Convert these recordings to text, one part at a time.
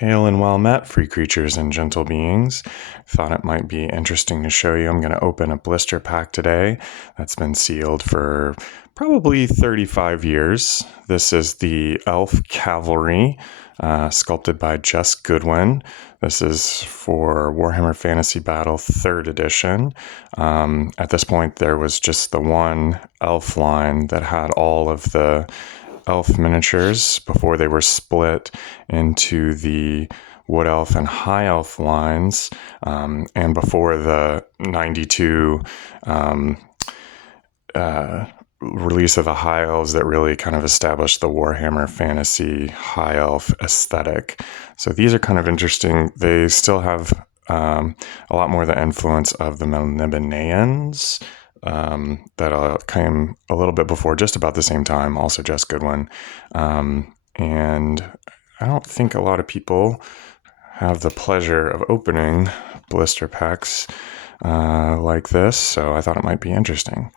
Hail and well met, free creatures and gentle beings. Thought it might be interesting to show you. I'm going to open a blister pack today that's been sealed for probably 35 years. This is the Elf Cavalry, sculpted by Jes Goodwin. This is for Warhammer Fantasy Battle 3rd edition. At this point, there was just the one elf line that had all of the elf miniatures before they were split into the wood elf and high elf lines, and before the 92 release of the high elves that really kind of established the Warhammer fantasy high elf aesthetic. So these are kind of interesting. They still have a lot more the influence of the Melnibonéans, that came a little bit before, just about the same time, also Jes Goodwin. And I don't think a lot of people have the pleasure of opening blister packs like this, so I thought it might be interesting.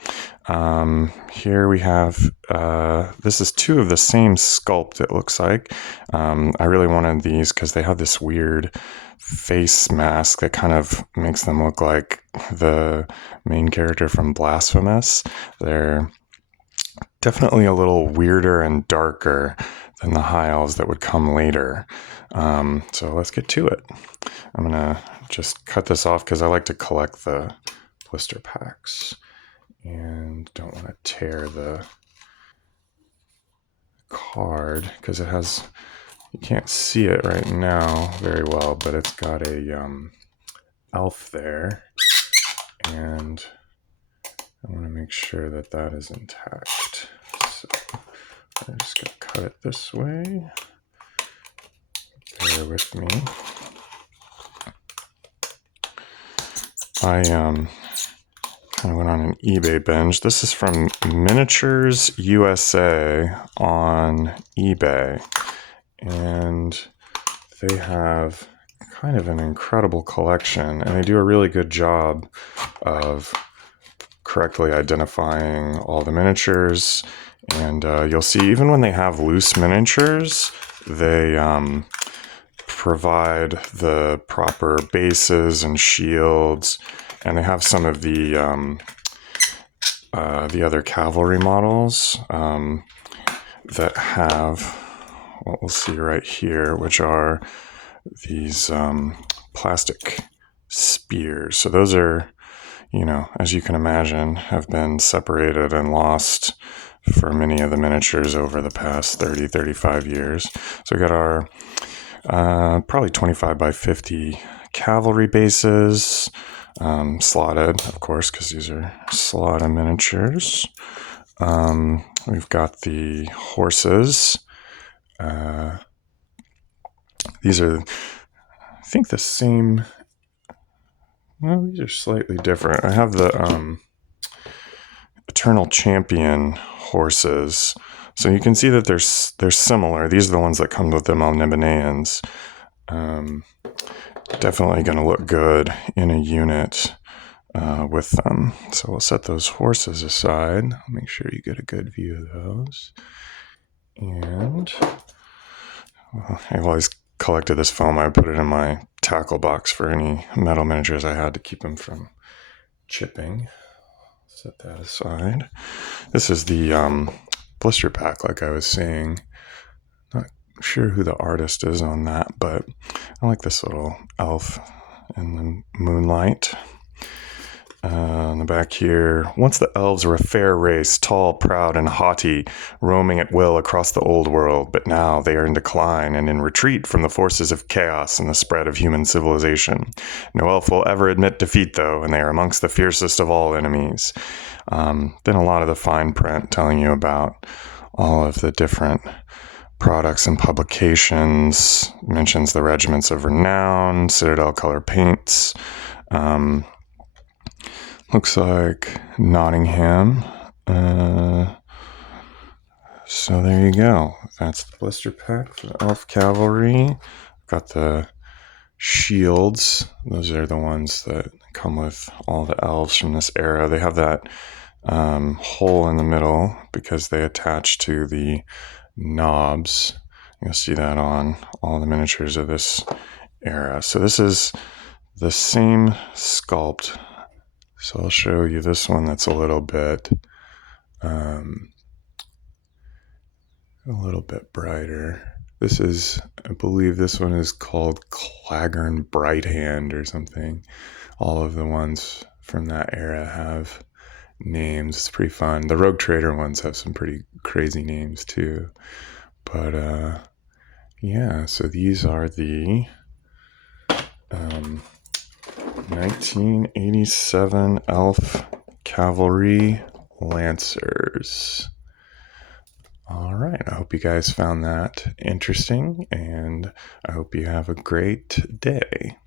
Here we have, this is two of the same sculpt, it looks like. I really wanted these because they have this weird face mask that kind of makes them look like the main character from Blasphemous. They're definitely a little weirder and darker than the high elves that would come later. So let's get to it. I'm gonna just cut this off because I like to collect the blister packs and don't want to tear the card because it has, you can't see it right now very well, but it's got a elf there, and I want to make sure that that is intact. So I'm just going to cut it this way. Bear with me. I kind of went on an eBay binge. This is from Miniatures USA on eBay, and they have kind of an incredible collection, and they do a really good job of correctly identifying all the miniatures. And you'll see, even when they have loose miniatures, they provide the proper bases and shields, and they have some of the other cavalry models that have what we'll see right here, which are these plastic spears. So those are, you know, as you can imagine, have been separated and lost for many of the miniatures over the past 30, 35 years. So we got our probably 25 by 50 cavalry bases, slotted, of course, because these are slotted miniatures. We've got the horses. These are, I think, the same. Well, these are slightly different. I have the Eternal Champion horses. So you can see that they're similar. These are the ones that come with the Melnibonéans. Definitely going to look good in a unit with them. So we'll set those horses aside. Make sure you get a good view of those. And I've always collected this foam. I put it in my tackle box for any metal miniatures I had to keep them from chipping. Set that aside. This is the blister pack, like I was saying. Not sure who the artist is on that, but I like this little elf in the moonlight. On the back here, once the elves were a fair race, tall, proud, and haughty, roaming at will across the old world, but now they are in decline and in retreat from the forces of chaos and the spread of human civilization. No elf will ever admit defeat, though, and they are amongst the fiercest of all enemies. Then a lot of the fine print telling you about all of the different products and publications. Mentions the regiments of renown, Citadel color paints. Looks like Nottingham. So there you go. That's the blister pack for the Elf Cavalry. Got the shields. Those are the ones that come with all the elves from this era. They have that hole in the middle because they attach to the knobs You'll see that on all the miniatures of this era. So this is the same sculpt. So I'll show you this one that's a little bit brighter. This is, I believe this one is called Claggern Brighthand or something. All of the ones from that era have names. It's pretty fun. The Rogue Trader ones have some pretty crazy names too. But yeah, so these are the 1987 Elf Cavalry Lancers. All right, I hope you guys found that interesting, and I hope you have a great day.